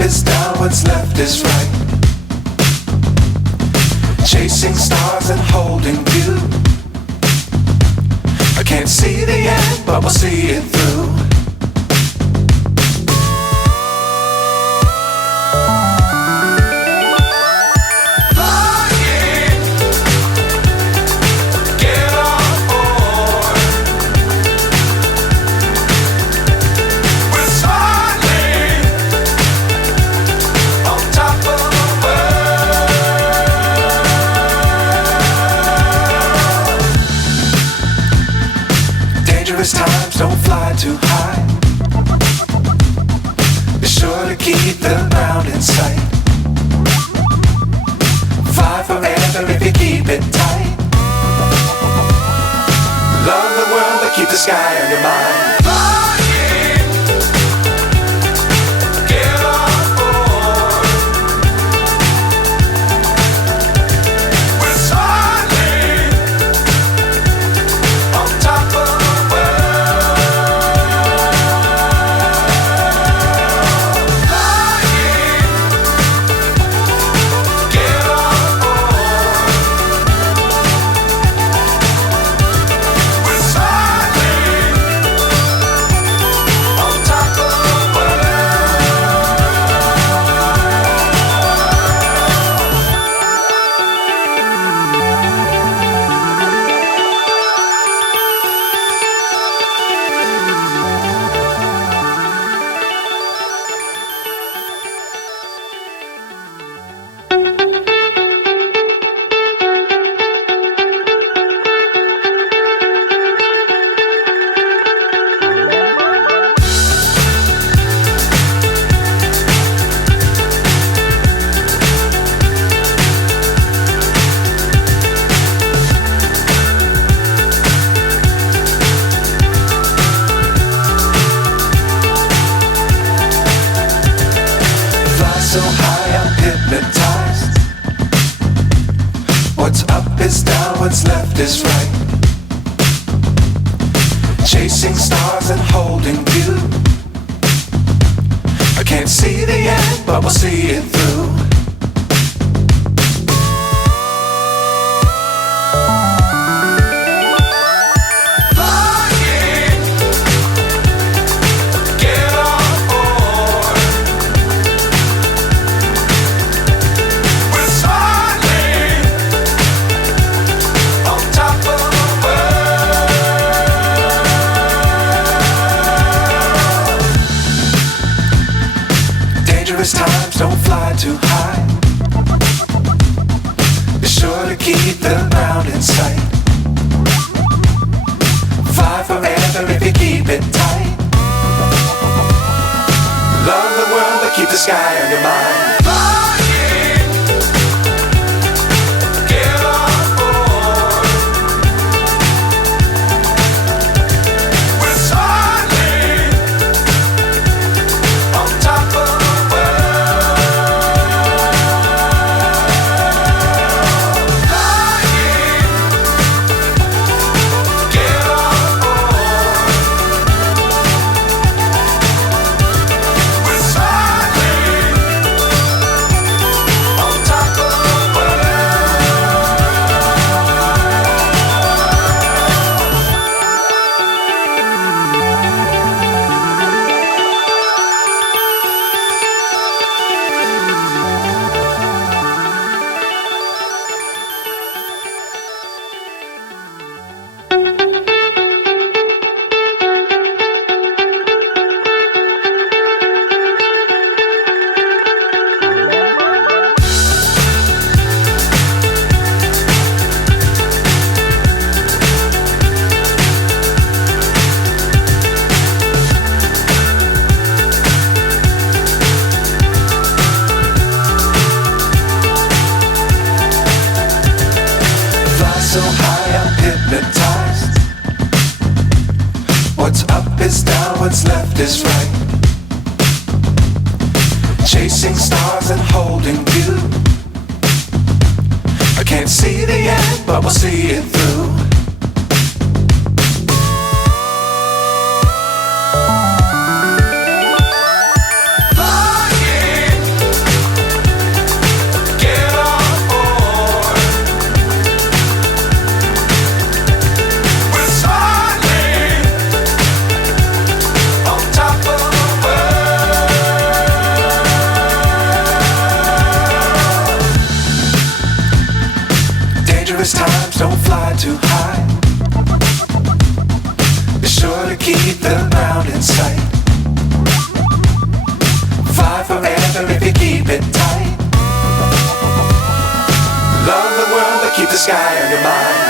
is down, what's left is right. Chasing stars and holding you. I can't see the end, but we'll see it through. Times don't fly too high. Be sure to keep the ground in sight. Fly forever if you keep it tight. Love the world but keep the sky on your mind. So high I'm hypnotized. What's up is down, what's left is right. Chasing stars and holding you. I can't see the end, but we'll see it through. Times don't fly too high. Be sure to keep the ground in sight. Fly forever if you keep it tight. Love the world but keep the sky on your mind. So high I'm hypnotized. What's up is down, what's left is right. Chasing stars and holding you. I can't see the end, but we'll see it through. Flying. it tight. Love the world, but keep the sky on your mind.